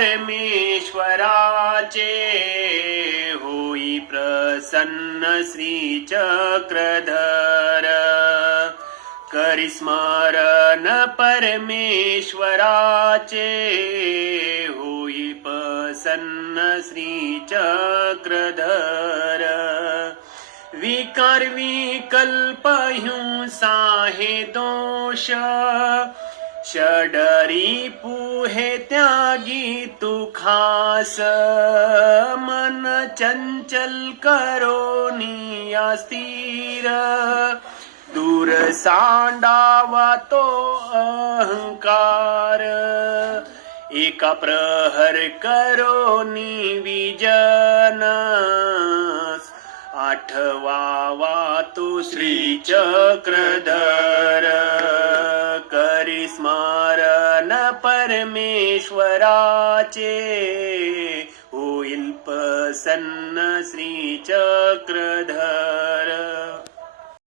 परमेश्वराचे होई प्रसन्न श्रीचक्रधर। करि स्मरण परमेश्वराचे होई प्रसन्न श्रीचक्रधर। विकार विकल्प हिंसा हे दोष षडरी पुहे त्यागी तू खास। मन चंचल करो निया स्थिर। दूर सांडावा तो अहंकार। एका प्रहर करो निविजन आठवावा तू श्री चक्रधर करी स्मरण परमेश्वराचे होईल प्रसन्न श्री चक्रधर